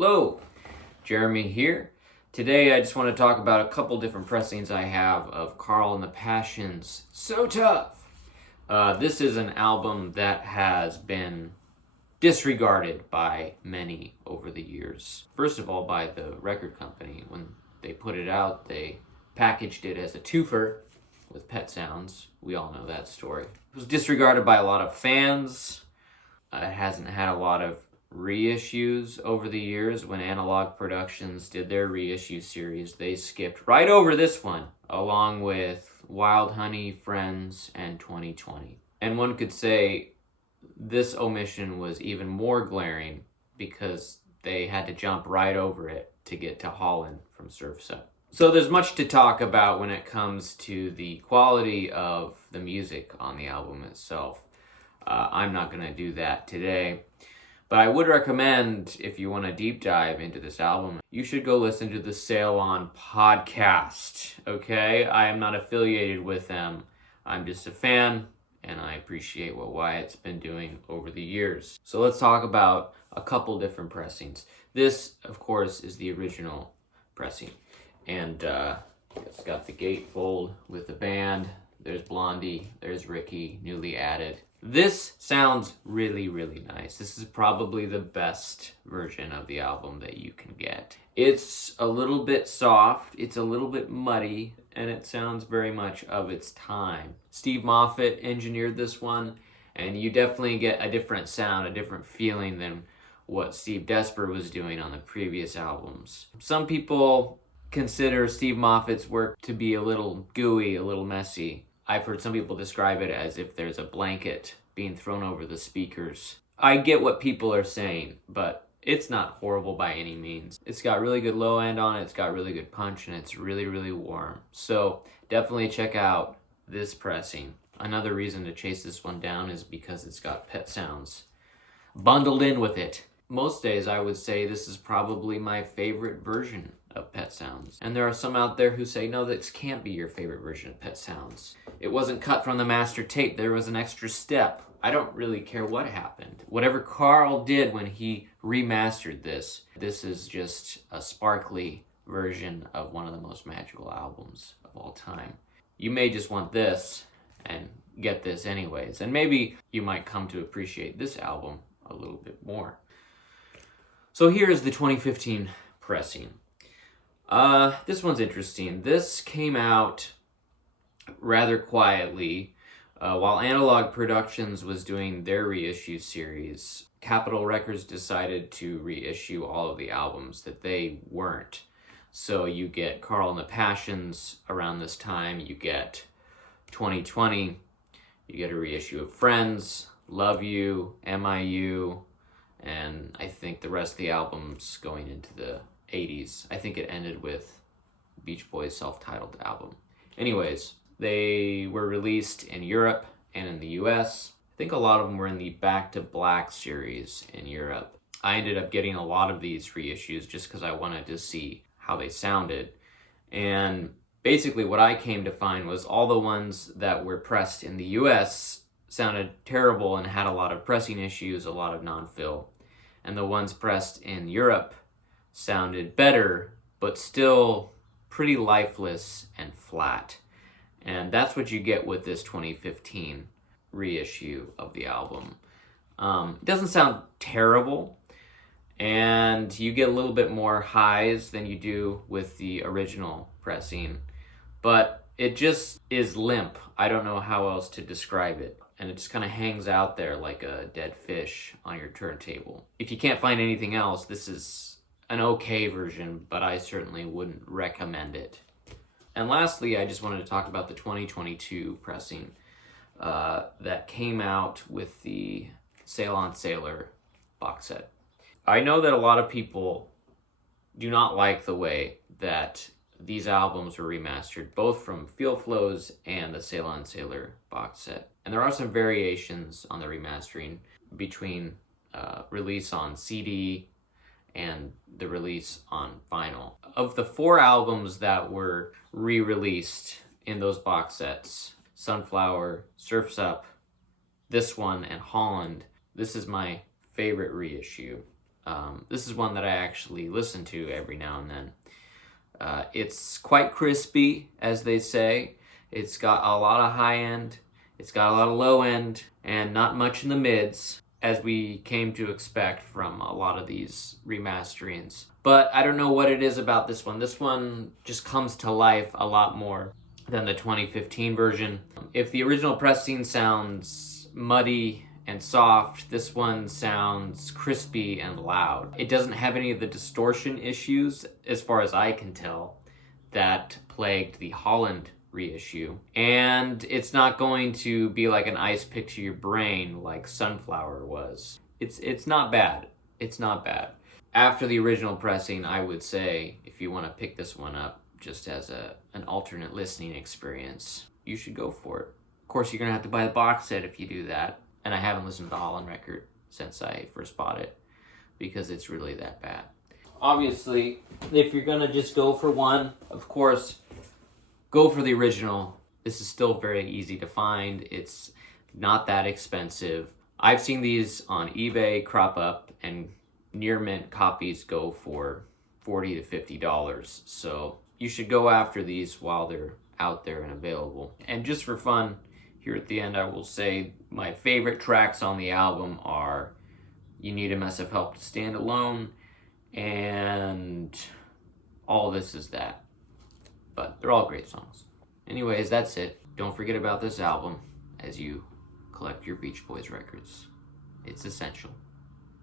Hello, Jeremy here. Today I just want to talk about a couple different pressings I have of Carl and the Passions. So tough! This is an album that has been disregarded by many over the years. First of all, by the record company. When they put it out, they packaged it as a twofer with Pet Sounds. We all know that story. It was disregarded by a lot of fans. It hasn't had a lot of reissues over the years. When Analog Productions did their reissue series, they skipped right over this one, along with Wild Honey, Friends, and 2020. And one could say this omission was even more glaring because they had to jump right over it to get to Holland from Surf's Up. So there's much to talk about when it comes to the quality of the music on the album itself. I'm not going to do that today. But I would recommend, if you want to deep dive into this album, you should go listen to the Sail On podcast, okay? I am not affiliated with them. I'm just a fan, and I appreciate what Wyatt's been doing over the years. So let's talk about a couple different pressings. This, of course, is the original pressing. And it's got the gatefold with the band. There's Blondie, there's Ricky, newly added. This sounds really, really nice. This is probably the best version of the album that you can get. It's a little bit soft, it's a little bit muddy, and it sounds very much of its time. Steve Moffat engineered this one, and you definitely get a different sound, a different feeling than what Steve Desper was doing on the previous albums. Some people consider Steve Moffat's work to be a little gooey, a little messy. I've heard some people describe it as if there's a blanket being thrown over the speakers. I get what people are saying, but it's not horrible by any means. It's got really good low end on it, it's got really good punch, and it's really, really warm. So definitely check out this pressing. Another reason to chase this one down is because it's got Pet Sounds bundled in with it. Most days I would say this is probably my favorite version of Pet Sounds. And there are some out there who say, no, this can't be your favorite version of Pet Sounds. It wasn't cut from the master tape. There was an extra step. I don't really care what happened. Whatever Carl did when he remastered this, this is just a sparkly version of one of the most magical albums of all time. You may just want this and get this anyways. And maybe you might come to appreciate this album a little bit more. So here's the 2015 pressing. This one's interesting. This came out rather quietly while Analog Productions was doing their reissue series. Capitol Records decided to reissue all of the albums that they weren't. So you get Carl and the Passions around this time, you get 2020, you get a reissue of Friends, Love You, MIU, and I think the rest of the albums going into the 80s. I think it ended with Beach Boys' self-titled album. Anyways, they were released in Europe and in the US. I think a lot of them were in the Back to Black series in Europe. I ended up getting a lot of these reissues just because I wanted to see how they sounded. And basically what I came to find was all the ones that were pressed in the US sounded terrible and had a lot of pressing issues, a lot of non-fill. And the ones pressed in Europe sounded better, but still pretty lifeless and flat. And that's what you get with this 2015 reissue of the album. It doesn't sound terrible, and you get a little bit more highs than you do with the original pressing, but it just is limp. I don't know how else to describe it. And it just kind of hangs out there like a dead fish on your turntable. If you can't find anything else, this is an okay version, but I certainly wouldn't recommend it. And lastly, I just wanted to talk about the 2022 pressing that came out with the Sail On Sailor box set. I know that a lot of people do not like the way that these albums were remastered, both from Feel Flows and the Sail On Sailor box set. And there are some variations on the remastering between release on CD and the release on vinyl. Of the 4 albums that were re-released in those box sets, Sunflower, Surf's Up, this one, and Holland, this is my favorite reissue. This is one that I actually listen to every now and then. It's quite crispy, as they say. It's got a lot of high end, it's got a lot of low end, and not much in the mids, as we came to expect from a lot of these remasterings. But I don't know what it is about this one. This one just comes to life a lot more than the 2015 version. If the original pressing sounds muddy and soft, this one sounds crispy and loud. It doesn't have any of the distortion issues, as far as I can tell, that plagued the Holland reissue. And it's not going to be like an ice pick to your brain like Sunflower was. It's not bad. It's not bad. After the original pressing, I would say, if you want to pick this one up just as an alternate listening experience, you should go for it. Of course, you're going to have to buy the box set if you do that. And I haven't listened to the Holland record since I first bought it, because it's really that bad. Obviously, if you're going to just go for one, of course, go for the original. This is still very easy to find. It's not that expensive. I've seen these on eBay crop up, and near mint copies go for $40 to $50. So you should go after these while they're out there and available. And just for fun, here at the end, I will say my favorite tracks on the album are You Need a Massive Help to Stand Alone and All This Is That. But they're all great songs. Anyways, that's it. Don't forget about this album as you collect your Beach Boys records. It's essential.